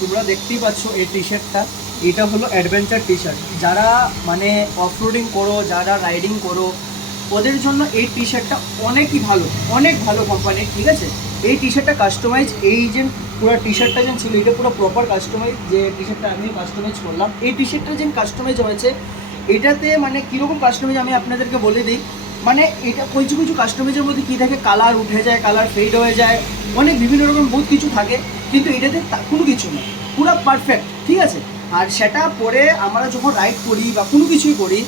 তোমরা দেখতেই পাচ্ছ এই টি শার্টটা, এটা হলো অ্যাডভেঞ্চার টি শার্ট। যারা মানে অফরোডিং করো, যারা রাইডিং করো, ওদের জন্য এই টি শার্টটা অনেকই ভালো, অনেক ভালো কোম্পানির, ঠিক আছে। এই টি শার্টটা কাস্টমাইজ, এই যে পুরো টি শার্টটা যেন ছিল এটা পুরো প্রপার কাস্টমাইজ, যে টি শার্টটা আমি কাস্টমাইজ করলাম। এই টি শার্টটা যে কাস্টমাইজ হয়েছে, এটাতে মানে কীরকম কাস্টমাইজ আমি আপনাদেরকে বলে দিই। মানে এটা কিছু কিছু কাস্টমাইজের মধ্যে কী থাকে, কালার উঠে যায়, কালার ফেড হয়ে যায়, অনেক বিভিন্ন রকম বহুত কিছু থাকে, কিন্তু এটাতে কোনো কিছু না, পুরো পারফেক্ট, ঠিক আছে। আর সেটা পরে আমরা যখন রাইড করি বা কোনো কিছুই করি,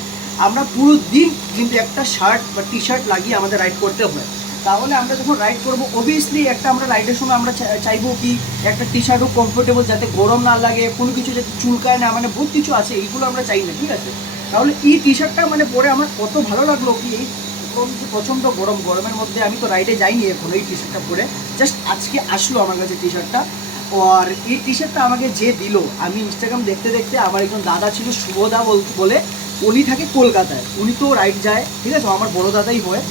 আমরা পুরো দিন কিন্তু একটা শার্ট বা টি শার্ট লাগিয়ে আমাদের রাইড করতে হয়। তাহলে আমরা যখন রাইড করবো, অবভিয়াসলি একটা আমরা রাইডের সময় আমরা চাইবো কি একটা টি শার্টও কমফোর্টেবল, যাতে গরম না লাগে, কোনো কিছু যাতে চুলকায় না, মানে বহুত কিছু আছে, এইগুলো আমরা চাই না, ঠিক আছে। তাহলে এই টি শার্টটা মানে পরে আমার কত ভালো লাগলো কি, এই প্রচণ্ড গরমের মধ্যে আমি তো রাইডে যাইনি এখন, এই টি শার্টটা পরে জাস্ট আজকে আসলো আমার কাছে টি শার্টটা। আর এই টি শার্টটা আমাকে যে দিল, আমি ইনস্টাগ্রাম দেখতে দেখতে, আমার একজন দাদা ছিল শুভদা বলে, উনি থাকে কলকাতায়, উনি তো রাইড যায়, ঠিক আছে, আমার বড় দাদাই হয়।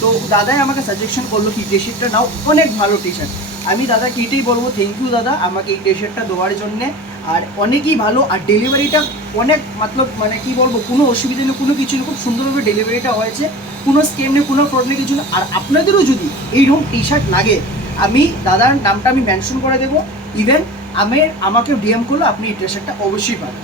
তো দাদাই আমাকে সাজেশন করলো কি টি শার্টটা নাও, অনেক ভালো টি শার্ট। আমি দাদাকে এটাই বলবো, থ্যাংক ইউ দাদা আমাকে এই টি শার্টটা দেওয়ার জন্যে। আর অনেকই ভালো, আর ডেলিভারিটা অনেক মানে কি বলবো, কোনো অসুবিধা নেই, কোনো কিছু নেই, খুব সুন্দরভাবে ডেলিভারিটা হয়েছে, কোনো স্কেম নেই, কোনো ফ্রড নেই, কিছু না। আর আপনাদেরও যদি এইরকম টি শার্ট লাগে, আমি দাদার নামটা আমি মেনশন করে দেবো, ইভেন আমাকে ডিএম করলে আপনি এই টি শার্টটা অবশ্যই পাবেন।